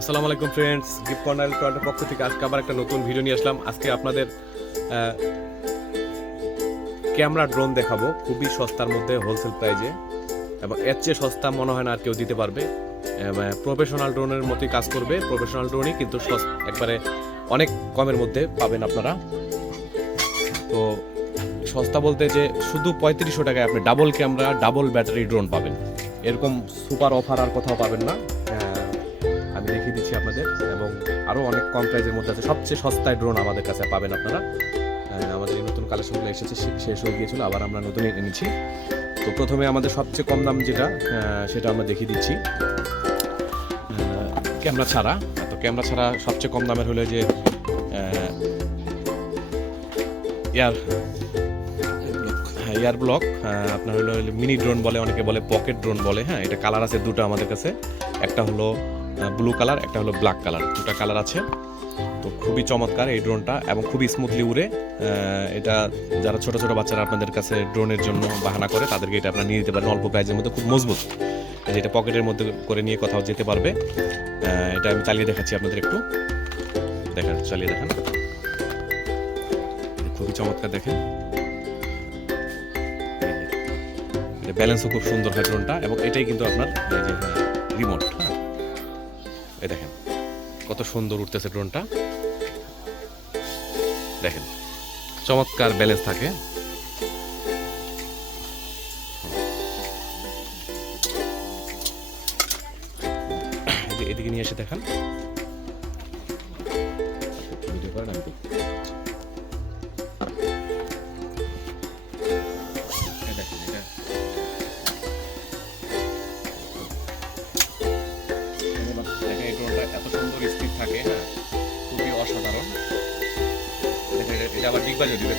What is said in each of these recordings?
আসসালামু আলাইকুম friends gift corner রেস্টুরেন্টের পক্ষ থেকে আজকে আবার একটা নতুন ভিডিও নিয়ে আসলাম। আজকে আপনাদের ক্যামেরা ড্রোন দেখাবো। খুবই সস্তার মধ্যে হোলসেল প্রাইজে এবং এর চেয়ে সস্তা মনে হয় না আর কেউ দিতে পারবে। প্রফেশনাল ড্রোনের মতোই কাজ করবে। প্রফেশনাল ড্রোনই কিন্তু একবারে অনেক কমের মধ্যে পাবেন আপনারা। তো সস্তা বলতে যে শুধু পঁয়ত্রিশশো টাকায় আপনি double camera double battery drone পাবেন। এরকম সুপার অফার আর কোথাও পাবেন না। দেখিয়ে দিচ্ছি আপনাদের, এবং আরও অনেক কম প্রাইজের মধ্যে আছে। সবচেয়ে সস্তায় ড্রোন আমাদের কাছে পাবেন আপনারা। আমাদের এই নতুন কালেকশনগুলো এসেছে শেষ হয়ে গিয়েছিল, আবার আমরা নতুন এনেছি তো প্রথমে আমাদের সবচেয়ে কম দাম যেটা সেটা আমরা দেখিয়ে দিচ্ছি। ক্যামেরা ছাড়া, তো ক্যামেরা ছাড়া সবচেয়ে কম দামের হলো যে এয়ার হ্যাঁ এয়ার ব্লক আপনার হলো মিনি ড্রোন বলে, অনেকে বলে পকেট ড্রোন বলে হ্যাঁ এটা কালার আছে দুটো আমাদের কাছে। একটা হলো ব্লু কালার একটা হলো ব্ল্যাক কালার দুটো কালার আছে। তো খুবই চমৎকার এই ড্রোনটা এবং খুবই স্মুথলি উড়ে। এটা যারা ছোট ছোট বাচ্চারা আপনাদের কাছে ড্রোনের জন্য বাহানা করে, তাদেরকে এটা আপনারা নিয়ে যেতে পারেন। অল্প প্রাইজের মধ্যে খুব মজবুত। এটা পকেটের মধ্যে করে নিয়ে কোথাও যেতে পারবে। এটা আমি চালিয়ে দেখাচ্ছি আপনাদের একটু। দেখেন, চালিয়ে দেখেন। খুবই চমৎকার দেখেন। ব্যালেন্সও খুব সুন্দর হয় ড্রোনটা এবং এটাই কিন্তু আপনার রিমোট হ্যাঁ? এই দেখেন, কত সুন্দর উঠতেছে ড্রোনটা। দেখেন, চমৎকার ব্যালেন্স থাকে। এদিকে- এদিকে নিয়ে এসে দেখান। ডিগবাজি করে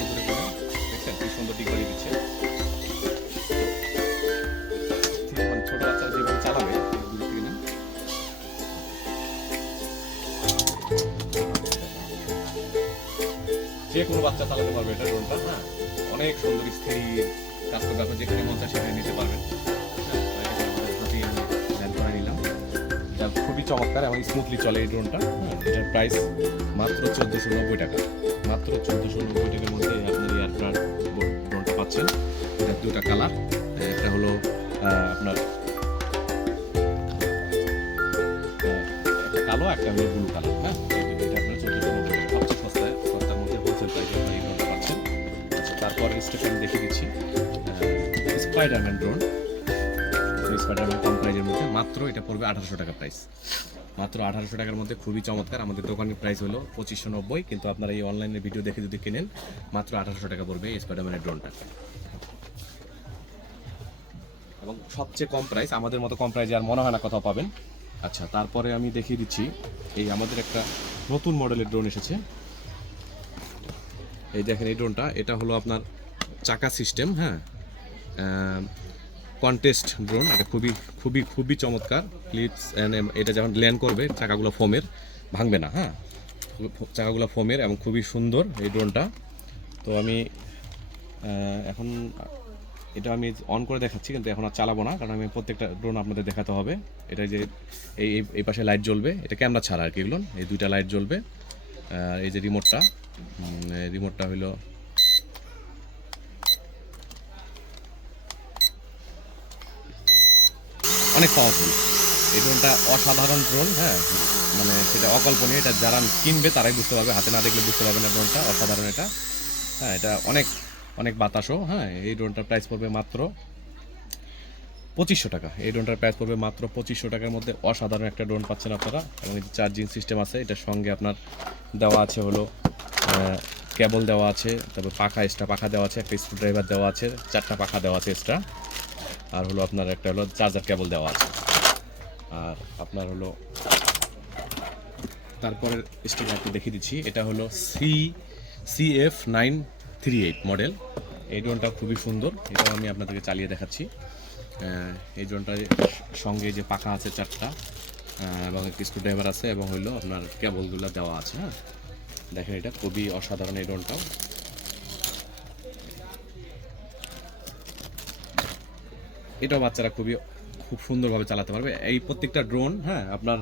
দেখছেন কি সুন্দর ডিগবাজি দিচ্ছে? মানে ছোট বাচ্চা যেভাবে চালাবে দূরে থেকে নেন। যে কোনো বাচ্চা চালাতে পারবে এটা ড্রোনটা হ্যাঁ? অনেক সুন্দর স্থির কাজ করবে আপনি যেখানে মন চায় সেখানে নিতে পারবেন। হ্যাঁ, খুবই চমৎকার এবং স্মুথলি চলে এই ড্রোনটা হ্যাঁ, এটার প্রাইস মাত্র চোদ্দোশো নব্বই টাকা। মাত্র চোদ্দোশো নব্বই টাকার মধ্যে আপনার এয়ারপ্রার ড্রোনটা পাচ্ছেন। এটার দুটা কালার একটা হলো আপনার, একটা কালো, একটা হলো ব্লু কালার হ্যাঁ? এটা এটা আপনার মধ্যে পাচ্ছেন। আচ্ছা তারপর স্টেশন দেখিয়ে দিচ্ছি। স্পাইডারম্যান ড্রোন স্পাইডারম্যান কম প্রাইজের মধ্যে, মাত্র এটা পড়বে আঠারোশো টাকা প্রাইস মাত্র আঠারোশো টাকার মধ্যে খুবই চমৎকার। আমাদের দোকানের প্রাইস হলো পঁচিশশো নব্বই, কিন্তু আপনারা এই অনলাইনে ভিডিও দেখে যদি কেনেন, মাত্র আঠারোশো টাকা পড়বে এই স্পাইডারম্যানের ড্রোনটা এবং সবচেয়ে কম প্রাইস আমাদের মতো কম প্রাইসে আর মনে হয় না কোথাও পাবেন। আচ্ছা তারপরে আমি দেখিয়ে দিচ্ছি, এই আমাদের একটা নতুন মডেলের ড্রোন এসেছে। এই দেখেন এই ড্রোনটা এটা হলো আপনার চাকা সিস্টেম হ্যাঁ? কন্টেস্ট ড্রোন এটা খুবই খুবই খুবই চমৎকার। ক্লিপস এটা যখন ল্যান্ড করবে, চাকাগুলো ফোমের ভাঙবে না হ্যাঁ? চাকাগুলো ফোমের এবং খুবই সুন্দর এই ড্রোনটা তো আমি এখন এটা আমি অন করে দেখাচ্ছি, কিন্তু এখন আর চালাবো না, কারণ আমি প্রত্যেকটা ড্রোন আপনাদের দেখাতে হবে। এটা যে এই, এই- পাশে লাইট জ্বলবে, এটা ক্যামেরা ছাড়া আর কি এগুলো, এই দুইটা লাইট জ্বলবে এই যে রিমোটটা রিমোটটা হলো অনেক পাওয়ারফুল এই ড্রোনটা অসাধারণ ড্রোন হ্যাঁ? মানে সেটা অকল্পনীয়, এটা যারা কিনবে তারাই বুঝতে পারবে। হাতে না দেখলে বুঝতে পারবে না ড্রোনটা অসাধারণ এটা। হ্যাঁ এটা অনেক অনেক বাতাসও হ্যাঁ? এই ড্রোনটার প্রাইস পড়বে মাত্র পঁচিশশো টাকা। এই ড্রোনটার প্রাইস পড়বে মাত্র পঁচিশশো টাকার মধ্যে অসাধারণ একটা ড্রোন পাচ্ছেন আপনারা। এবং এই চার্জিং সিস্টেম আছে এটার সঙ্গে আপনার দেওয়া আছে হলো কেবল দেওয়া আছে, তারপর পাখা এক্সট্রা পাখা দেওয়া আছে, একটা স্ক্রু ড্রাইভার দেওয়া আছে, চারটা পাখা দেওয়া আছে এক্সট্রা আর হলো আপনার একটা হলো চার্জার কেবল দেওয়া আছে। আর আপনার হলো তারপরের স্টিকারটি দেখিয়ে দিচ্ছি, এটা হলো C C F nine three eight model এই ড্রোনটা খুবই সুন্দর, এটাও আমি আপনাদেরকে চালিয়ে দেখাচ্ছি। এই ড্রোনটার সঙ্গে যে পাখা আছে চারটা এবং একটি স্ক্রু ড্রাইভার আছে, এবং হলো আপনার কেবলগুলো দেওয়া আছে হ্যাঁ। দেখেন এটা খুবই অসাধারণ এই ড্রোনটাও এটাও বাচ্চারা খুবই, খুব সুন্দরভাবে চালাতে পারবে। এই প্রত্যেকটা ড্রোন হ্যাঁ আপনার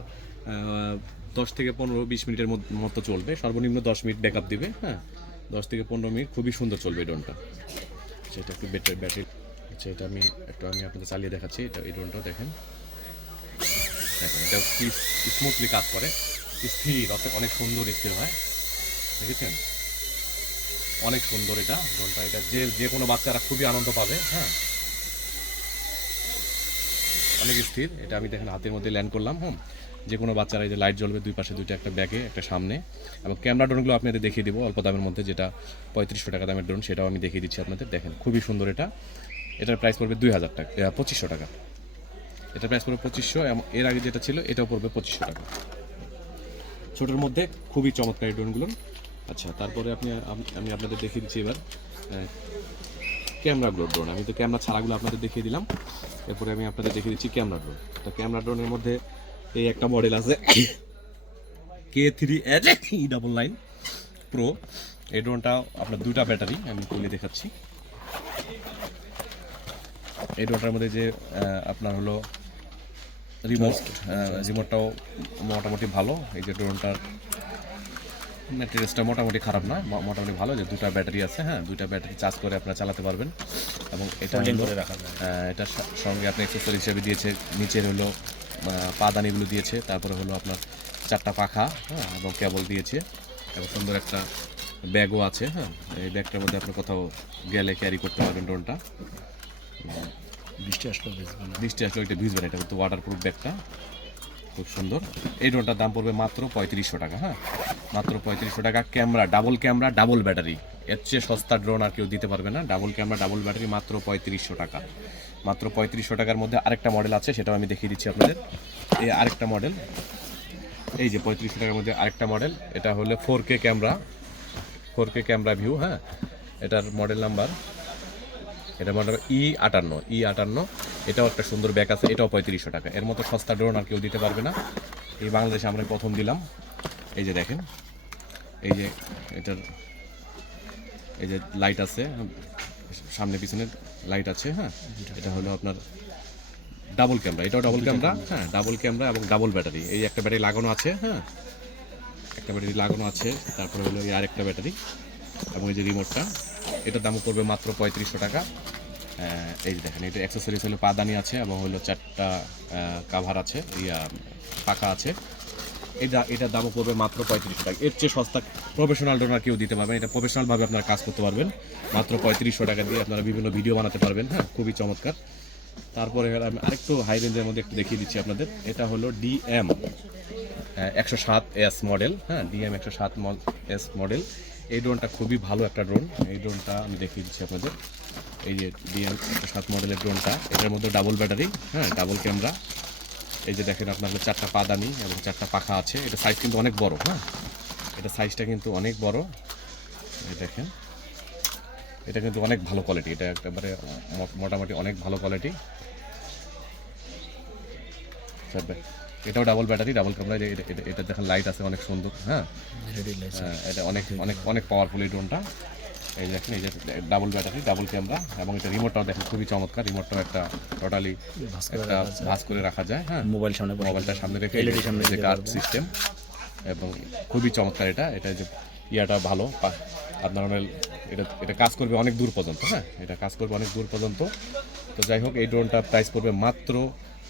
দশ থেকে পনেরো, বিশ মিনিটের মত- চলবে। সর্বনিম্ন দশ মিনিট ব্যাকআপ দিবে হ্যাঁ। দশ থেকে পনেরো মিনিট খুবই সুন্দর চলবে ড্রোনটা সেটা একটু ব্যাটারি ব্যাটারি আচ্ছা এটা আমি একটু, আমি আপনাদের চালিয়ে দেখাচ্ছি। এটা, এই ড্রোনটা দেখেন। দেখেন এটা স্মুথলি কাজ করে। স্থির, অর্থাৎ অনেক সুন্দর স্থির হয়। দেখেছেন? অনেক সুন্দর এটা ড্রোনটা এটা যে যে কোনো বাচ্চারা খুবই আনন্দ পাবে হ্যাঁ। অনেক স্থির। এটা আমি দেখেন হাতের মধ্যে ল্যান্ড করলাম, হুম। যে কোনো বাচ্চারা এই যে লাইট জ্বলবে, দুই পাশে দুইটা একটা ব্যাগে একটা সামনে। এবং ক্যামেরা ড্রোনগুলো আপনাদের দেখিয়ে দিব, অল্প দামের মধ্যে যেটা পঁয়ত্রিশশো টাকা দামের ড্রোন সেটাও আমি দেখিয়ে দিচ্ছি আপনাদের। দেখেন, খুবই সুন্দর এটা। এটার প্রাইস পড়বে দুই হাজার টাকা পঁচিশশো টাকা। এটার প্রাইস পড়বে পঁচিশশো এর আগে যেটা ছিল, এটাও পড়বে পঁচিশশো টাকা। ছোটোর মধ্যে খুবই চমৎকার ড্রোনগুলো আচ্ছা তারপরে আপনি, আমি আপনাদের দেখিয়ে দিচ্ছি এবার। ক্যামেরাগুলো ড্রোন আমি তো ক্যামেরা ছাড়াগুলো আপনাদের দেখিয়ে দিলাম। এরপরে আমি আপনাদের দেখিয়ে দিচ্ছি ক্যামেরা ড্রোন। তো ক্যামেরা ড্রোনের মধ্যে এই একটা মডেল আছে K three H E double nine pro এই ড্রোনটা আপনার দুটা ব্যাটারি, আমি খুলে দেখাচ্ছি। এই ড্রোনটার মধ্যে যে আপনার হলো রিমোট রিমোটটাও মোটামুটি ভালো। এই যে ড্রোনটার ম্যাটেরিয়ালসটা মোটামুটি খারাপ না মোটামুটি ভালো যে দুটা ব্যাটারি আছে হ্যাঁ দুটা ব্যাটারি চার্জ করে আপনারা চালাতে পারবেন। এবং এটা হলো রাখা যায়। এটার সঙ্গে আপনি অ্যাক্সেসরি হিসেবে দিয়েছে নিচের হলো পাদানিগুলো দিয়েছে তারপরে হলো আপনার চারটা পাখা হ্যাঁ এবং কেবল দিয়েছে এবং সুন্দর একটা ব্যাগও আছে হ্যাঁ এই ব্যাগটার মধ্যে আপনি কোথাও গেলে ক্যারি করতে পারবেন ড্রোনটা বৃষ্টি আসলে বেচবে না। বৃষ্টি আসলে এটা ভিজবে না এটা কিন্তু ওয়াটারপ্রুফ ব্যাগটা। খুব সুন্দর। এই ড্রোনটার দাম পড়বে মাত্র পঁয়ত্রিশশো টাকা হ্যাঁ? মাত্র পঁয়ত্রিশশো টাকা camera, double camera, double battery. এর চেয়ে সস্তা ড্রোন আর কেউ দিতে পারবে না। ডাবল ক্যামেরা, ডাবল ব্যাটারি মাত্র পঁয়ত্রিশশো টাকা। মাত্র পঁয়ত্রিশশো টাকার মধ্যে আরেকটা মডেল আছে, সেটাও আমি দেখিয়ে দিচ্ছি আপনাদের। এই আরেকটা মডেল। এই যে পঁয়ত্রিশশো টাকার মধ্যে আরেকটা মডেল, এটা হলো four K camera. Four K camera view হ্যাঁ? এটার মডেল নাম্বার, এটা মডেল ই আটান্ন ই আটান্ন। এটাও একটা সুন্দর ব্যাগ আছে এটাও পঁয়ত্রিশশো টাকা। এর মতো সস্তা ড্রোন আর কেউ দিতে পারবে না। এই বাংলাদেশে আমরা প্রথম দিলাম। এই যে দেখেন এই যে এটার এই যে লাইট আছে সামনে পিছনে লাইট আছে হ্যাঁ? এটা হলো আপনার ডাবল ক্যামেরা এটাও ডাবল ক্যামেরা হ্যাঁ ডাবল ক্যামেরা এবং ডাবল ব্যাটারি এই একটা ব্যাটারি লাগানো আছে হ্যাঁ? একটা ব্যাটারি লাগানো আছে তারপরে হলো এই আরেকটা ব্যাটারি এবং এই যে রিমোটটা এটার দাম পড়বে মাত্র পঁয়ত্রিশশো টাকা। এই যে দেখেন এটা অ্যাক্সেসরিজ হলো পাদানি আছে এবং হলো চারটা কাভার আছে, ইয়া পাকা আছে। এটা এটার দামও পড়বে মাত্র পঁয়ত্রিশশো টাকা। এর চেয়ে সস্তা প্রফেশনাল ডোনার কেউ দিতে পারবেন এটা প্রফেশনালভাবে আপনারা কাজ করতে পারবেন। মাত্র পঁয়ত্রিশশো টাকা দিয়ে আপনারা বিভিন্ন ভিডিও বানাতে পারবেন হ্যাঁ? খুবই চমৎকার। তারপরে আমি আরেকটু হাই রেঞ্জের মধ্যে একটু দেখিয়ে দিচ্ছি আপনাদের। এটা হলো ডিএম একশো সাত এস মডেল হ্যাঁ? ডিএম একশো সাত এস মডেল এই ড্রোনটা খুবই ভালো একটা ড্রোন এই ড্রোনটা আমি দেখিয়ে দিচ্ছি আপনাদের। এই যে ডিএম সাত মডেলের ড্রোনটা এটার মধ্যে ডাবল ব্যাটারি হ্যাঁ ডাবল ক্যামেরা এই যে দেখেন আপনার চারটা পাদানি এবং চারটা পাখা আছে। এটা সাইজ কিন্তু অনেক বড় হ্যাঁ। এটা সাইজটা কিন্তু অনেক বড়। এই দেখেন। এটা কিন্তু অনেক ভালো কোয়ালিটি এটা একেবারে ম- মোটামুটি অনেক ভালো কোয়ালিটি এটাও ডাবল ব্যাটারি ডাবল ক্যামেরা এটা দেখেন লাইট আছে অনেক সুন্দর হ্যাঁ। হ্যাঁ, এটা অনেক অনেক অনেক পাওয়ারফুল এই ড্রোনটা এই দেখেন এই যে ডাবল ব্যাটারি ডাবল ক্যামেরা এবং এটা রিমোটটাও দেখেন খুবই চমৎকার রিমোটটাও একটা টোটালি ভাস একটা। ভাঁজ করে রাখা যায় হ্যাঁ। মোবাইল সামনে মোবাইলটা সামনে রেখে LED সামনে যে কার্ড সিস্টেম এবং খুবই চমৎকার এটা এটা যে ইয়াটা ভালো আপনার এটা এটা কাজ করবে অনেক দূর পর্যন্ত হ্যাঁ। এটা কাজ করবে অনেক দূর পর্যন্ত। তো যাই হোক এই ড্রোনটার প্রাইস পড়বে মাত্র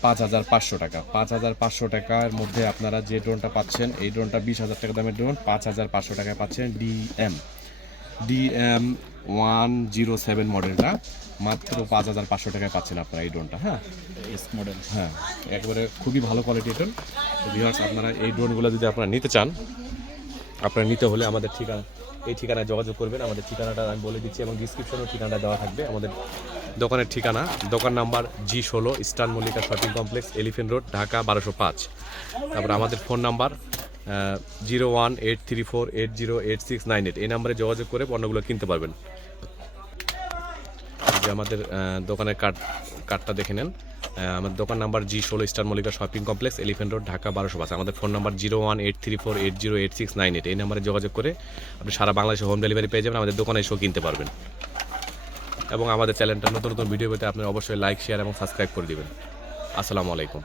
পাঁচ হাজার পাঁচশো টাকা। পাঁচ হাজার পাঁচশো টাকার মধ্যে আপনারা যে ড্রোনটা পাচ্ছেন এই ড্রোনটা বিশ হাজার টাকা দামের ড্রোন পাঁচ হাজার পাঁচশো টাকায় পাচ্ছেন DM DM one zero seven মডেলটা মাত্র পাঁচ হাজার পাঁচশো টাকায় পাচ্ছেন আপনারা এই ড্রোনটা হ্যাঁ? এস মডেল হ্যাঁ একবারে খুবই ভালো কোয়ালিটি ড্রোন ভিউয়ার্স আপনারা এই ড্রোনগুলো যদি আপনারা নিতে চান আপনারা নিতে হলে আমাদের ঠিকানা এই ঠিকানায় যোগাযোগ করবেন। আমাদের ঠিকানাটা আমি বলে দিচ্ছি এবং ডিসক্রিপশনেও ঠিকানাটা দেওয়া থাকবে। আমাদের দোকানের ঠিকানা দোকান নাম্বার জি ষোলো Eastern Mallika shopping complex Elephant Road Dhaka বারোশো পাঁচ। তারপর আমাদের phone number zero one eight three four eight zero eight six nine eight. এই নাম্বারে যোগাযোগ করে পণ্যগুলো কিনতে পারবেন। যে আমাদের দোকানের কার্ড কার্ডটা দেখে নেন। আহ, আমাদের দোকান নাম্বার জি ষোলো Star Mallika shopping complex Elephant Road Dhaka বারোশো পাঁচ। আমাদের phone number zero one eight three four eight zero eight six nine eight. এই নাম্বারে যোগাযোগ করে আপনি সারা বাংলাদেশে হোম ডেলিভারি পেয়ে যাবেন। আমাদের দোকানে এসেও কিনতে পারবেন। এবং আমাদের চ্যানেলটা নতুন নতুন ভিডিও পেতে আপনি অবশ্যই লাইক শেয়ার এবং সাবস্ক্রাইব করে দিবেন। আসসালামু আলাইকুম।